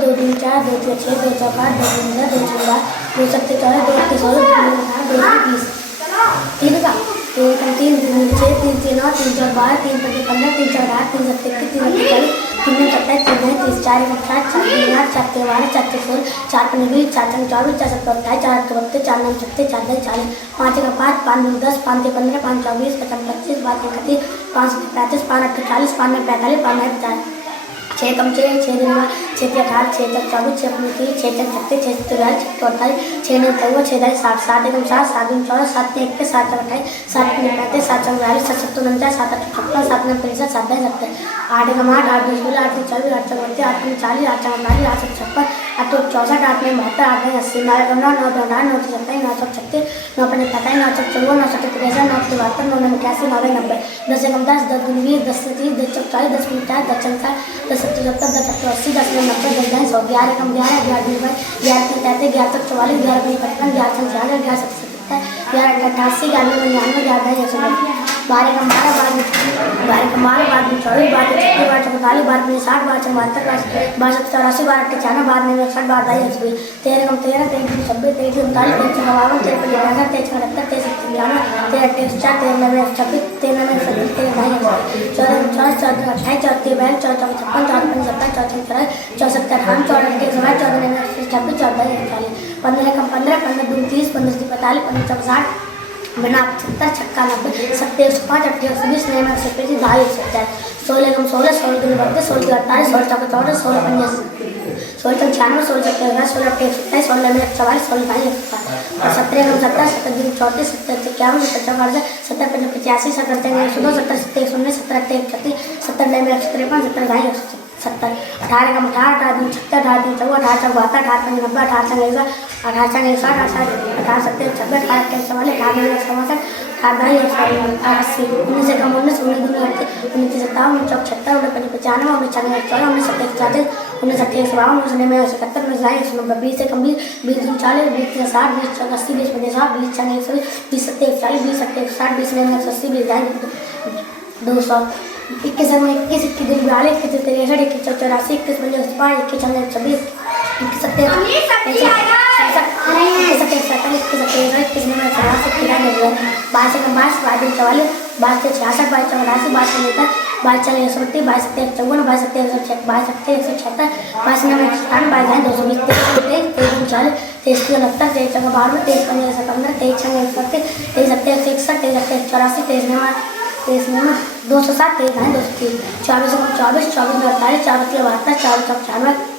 दो दूनी चार, दो तिया छः, दो चौका आठ, दो दूनी दस, दो छक्का बारह, दो सत्ते 14, दो अट्ठे 16, दो दूनी 18, दो दूनी 20। तीन का तीन दूनी 6, तीन तीन 9, तीन चौक 12, तीन पच्चीस 15, तीन चौक 8, तीन सत्ते 21, तीन अट्ठे 40, तीन नौ 27, तीन नौ 30, चार 1 60, चार 2 8, चार 3 12, चार 4 16, चार 5 20, चार 6 24, चार 7 28, चार 8 32, चार 9 36, चार 10 40, पाँच 1 5, पाँच 2 10, पाँच 3 15, पाँच 4 20, पाँच 25 बारह 31, पाँच 35, पाँच 8 40, पाँच 9 45, पाँच 9 50, छः कम छः, छः दिन बाद, छः 18, छः 24, छः 29, छः 36, छः 43, छः 48, छः 9 54, छः 60, 7 1 60, 7 2 14, 7 3 21, 7 4 28, 7 3 35, 7 4 42, 7 7 49, 7 8 56, 7 9 63, 7 10 70, 8 1 8, 8 2 16, 8 3 24, 8 4 32, 8 3 40, 8 4 48, 8 7 56, 8 2 64, 8 9 72, 8 9 80, 9 1 9, 9 2 9, 9 3 27, 9 6 36, 9 5 45, 9 6 54, 9 7 63, 9 72, 9 9 81, 9 90, 10 1 10, 10 2 20, 10 30, 10 40, 10 50, 10 50, 10 70 70, 10 80, 10 90, 10 10 100, 11 कम 11, 11 20, 11 33, 11 44, 11 55, 11 56, 11 70, 11 88, 11 99, 11 100, 12 कम 12, 12 कम 12, 12 24, 12 36, 12 44, 12 60, 12 72, 12 84, 12 94, 12 61, 12 22, 13 कम 13, 13 26, 23 39, 23 52, 23 55, 23 78, 23 93, 23 4, 13 26, 13 27, 13 22, 14 14, 14 28, 14 42, 14 56, 14 57, 14 74, 14 58, 14 26, 14 40, 15 कम 15, 15 2 30, 15 45, 15 60, बिना 75, छक्का 90, 27 105, 28 20, 9 125, 2 170, 16 कम 16, 16 2 32, 16 48, 16 चौका 14, 16 पंजे 16 96, 16 17 16 28 27, 16 में 44, 16 2 और 17 कम 17, 17 2 34, 17 51, 17 54, 17 85, 17 102, 17 17 19, 17 31, 17 में 153, 17 2 70, 18 कम 18, 18 2 36, 18 3 14, 18 72, 18 5 90, 18 6 18 6 60, 18 7 26, 18 28 44, 18 9 67, 18 80, 19 कम 19, 19 2 19 57, 19 76, 19 95, 19 94, 19 27 19 28 52, 19 में 77, 19 20 कम 20, 20 2 40, 20 3 60, 20 4 80, 20 50, 20 6 120, 20 7 40, 20 7 60, 20 9 180, 20 200, 21 में 21, 21 2 42, 21 63, 21 84, 21 55, 21 26, 21 27 207, 203, 24 24, 24 48, 24 72, 24 94, 24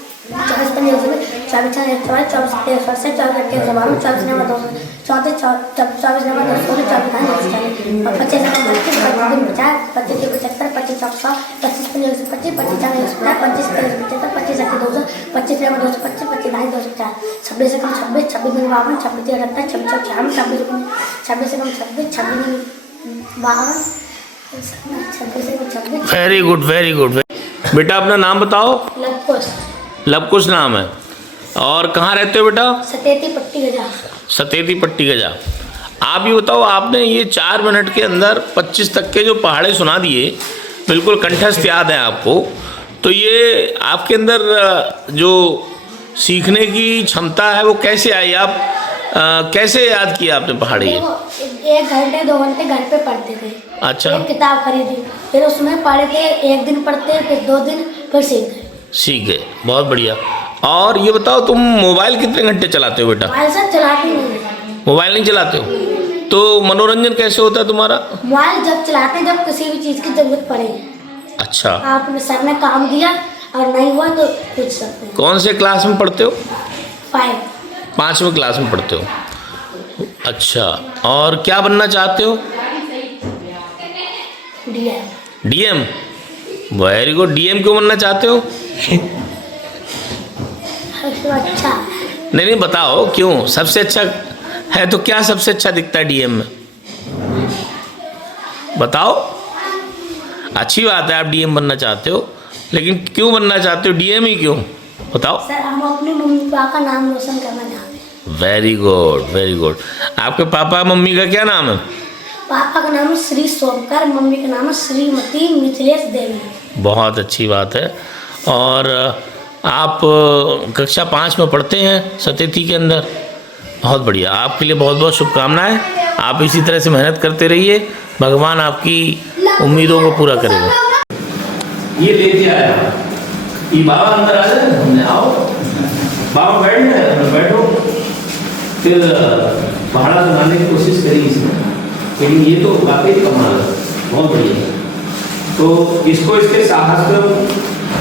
25, 24 24 24 24 24 24 9 200, 24 24 9 216, 24 और 25 25 50, 25 75, 25 100, 25 25 25, 25 25 75, 25 200, 25 9 225, 25 250, 26 कम 26, 26 52, 26 78, 26 56, 26 कम 26, 26 52, वेरी गुड वेरी गुड। बेटा अपना नाम बताओ। लवकुश। लवकुश नाम है। और कहाँ रहते हो बेटा? सतेती पट्टी गजा। सतेती पट्टी गजा। आप ये बताओ, आपने ये 4 मिनट के अंदर 25 तक के जो पहाड़े सुना दिए, बिल्कुल कंठस्थ याद है आपको, तो ये आपके अंदर जो सीखने की क्षमता है वो कैसे आई? आप कैसे याद किया आपने पहाड़ी? 1 घंटे 2 घंटे घर पे पढ़ते थे। अच्छा। एक किताब खरीदी, फिर उसमें पढ़े थे, 1 दिन पढ़ते, फिर 2 दिन, फिर सीख गए। बहुत बढ़िया। और ये बताओ, तुम मोबाइल कितने घंटे चलाते हो बेटा? मोबाइल सर चलाती नहीं। मोबाइल नहीं चलाते हो? तो मनोरंजन कैसे होता है तुम्हारा? मोबाइल जब चलाते, जब किसी भी चीज़ की जरूरत पड़े। अच्छा। आपने सर ने काम दिया और नहीं हुआ तो पूछ सकते हैं। कौन से क्लास में पढ़ते हो? 5वीं क्लास में पढ़ते हो। अच्छा। और क्या बनना चाहते हो? डीएम। Very good. डीएम क्यों बनना चाहते हो? अच्छा। नहीं बताओ क्यों। सबसे अच्छा है तो क्या सबसे अच्छा दिखता है डीएम में? बताओ। अच्छी बात है, आप डीएम बनना चाहते हो, लेकिन क्यों बनना चाहते हो? डीएम ही क्यों? बताओ। सर हम अपने मम्मी पापा का नाम रोशन करना चाहते हैं। Very good very good. आपके पापा मम्मी का क्या नाम है? पापा का नाम है श्री सोमकर, मम्मी का नाम है श्रीमती मिथिलेश देवी। बहुत अच्छी बात है। और आप कक्षा 5 में पढ़ते हैं सतेती के अंदर। बहुत बढ़िया, आपके लिए बहुत बहुत शुभकामनाएं। आप इसी तरह से मेहनत करते रहिए, भगवान आपकी उम्मीदों को पूरा करेगा। ये लेके आया, ये बाबा अंदर आ जाए, हमने आओ बाबा बैठो। फिर पहाड़ा सुनाने की कोशिश करी इसने, लेकिन ये तो वाकई कमाल है, बहुत बढ़िया। तो इसको इसके साहस को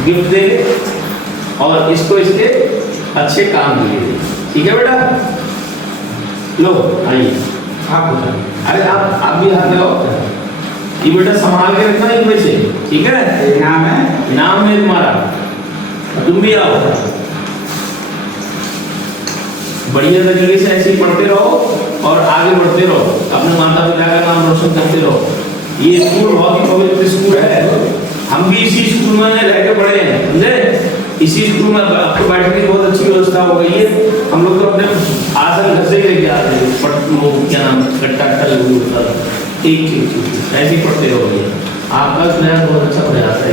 गिफ्ट देंगे और इसको इसके अच्छे काम के लिए। ठीक है बेटा, लो आइए आप। अरे आप भी हाथ लगाओ। ये बेटा संभाल के रखना इनमें से, ठीक है? इनाम है, इनाम है तुम्हारा। तुम भी आओ, बढ़िया तरीके से ऐसे ही पढ़ते रहो और आगे बढ़ते रहो, अपने माता पिता का नाम रोशन करते रहो। ये स्कूल बहुत ही पवित्र स्कूल है, हम भी इसी स्कूल में रह के पढ़े हैं, समझे? इसी स्कूल में आपको बैठने की बहुत अच्छी व्यवस्था हो गई है। हम लोग तो अपने आसन घर से ही लेके आते हैं, क्या नाम कट्टा ठीक ऐसे ही पढ़ते रहोगे। आपका प्रयास बहुत अच्छा प्रयास है।